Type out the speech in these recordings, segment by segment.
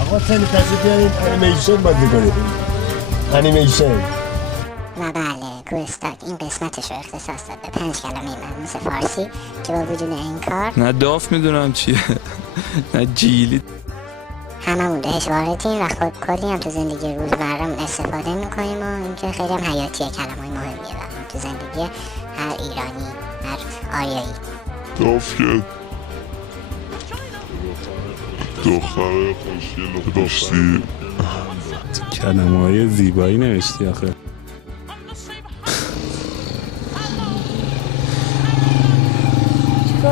آقا خیلی تشریف بیارید انیمیشن بازی کنید. انیمیشن. و بله کوهستاک این قسمتش رو اختصاص داد به 5 کلمه مرموز فارسی که با وجود این کار نه داف میدونم چیه نه جیلی هممون بهش واردیم و خب کلی هم تو زندگی روزمره‌مون استفاده میکنیم و اینکه خیلی هم حیاتیه، کلمه‌های مهمیه برامون تو زندگی هر ایرانی، هر آریایی. داف که دختر خوشگل داشتی کلمه‌های زیبایی نوشتی آخه.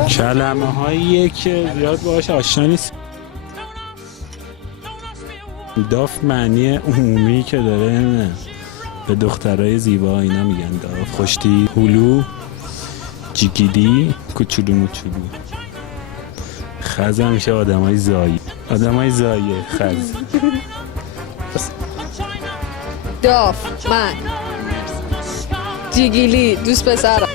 کلمه‌هایی که زیاد باهاش آشنا نیست. داف معنی عمومی که داره نه به دخترای زیبا اینا میگن داف. خوشتی، هلو، جیگیلی، کوچولو موچولو. خز میشه آدمای زایی، آدمای زایه خز. داف من، جیگیلی دوست پسر.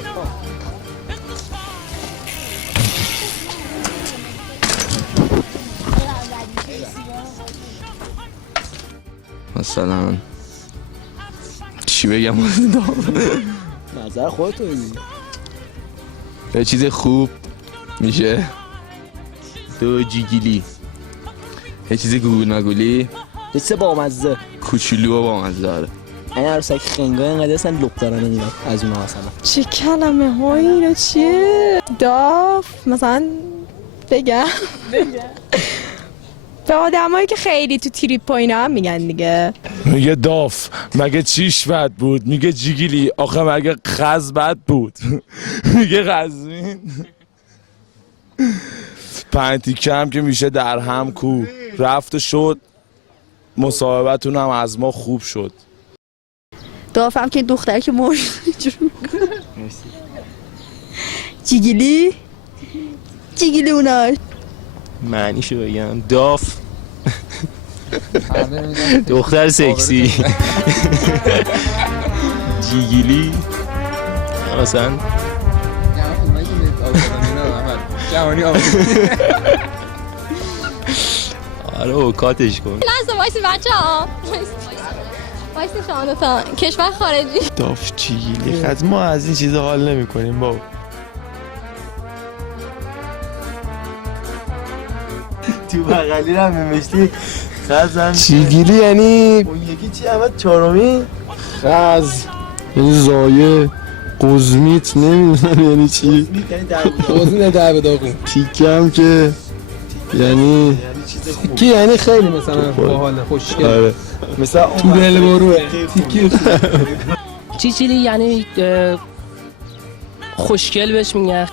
مثلا چی بگم داف نظر خودتو بگی. یه چیز خوب میشه دو جیگیلی، یه چیز گوگل مگولی، یه چیز بامزه کوچولو و بامزه داره. این عروسک خنگای اینقدر هستن لب دارن نمیدن از اونها مثلا. چه کلمه هایی اینا چیه؟ داف مثلا بگم به آدمایی که خیلی تو تریپ و اینا هم میگن دیگه. میگه داف مگه چیش بد بود، میگه جیگیلی آخه مگه خز بد بود میگه قزوین. پنتیکه هم که میشه در هم کو رفت شد، مصاحبتون هم از ما خوب شد. دافم که دختر که مرد جیگیلی جیگیلی اوناش معنیشو بگم داف دختر سکسی. جیگیلی مثلا آره اوکاتش کن. لحظه وایسی بچه ها، وایسی شما دوتا کشور خارجی. داف جیگیلی خز ما از این چیزا حال نمی کنیم بابا. تو بغلی رو هم نمیشتی خزم. جیگیلی یعنی اون یکی چی احمد چهارمی؟ خز یعنی زایه، قزمیت نمیدونم یعنی چی. قزمی در به داغون. تیکه هم که یعنی کی یعنی خیلی مثلا باحال خوشگل. آره. مثلا تو دل بروه تیکی. چیچیلی یعنی خوشگل بهش میگن.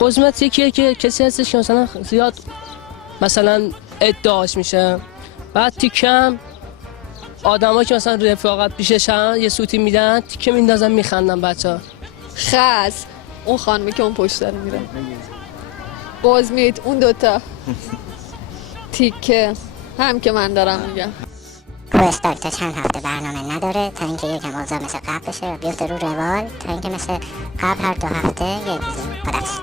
قزمت یکیه که کسی هستش که مثلا زیاد مثلا ادعاش میشه. بعد تیکم آدمایی که مثلا رفاقت پیششن یه سوتی میدن تیکه میندازن میخندن بچه‌ها. خز اون خانمی که اون پشت داره میره. قزمیت اون دوتا. تیکه هم که من دارم میگم. کوهستاک تا چند هفته برنامه نداره تا اینکه یکم اوضاع مثل قبل بشه و بیفته رو روال تا اینکه مثل قبل هر 2 هفته یه اپیزود. خلاص.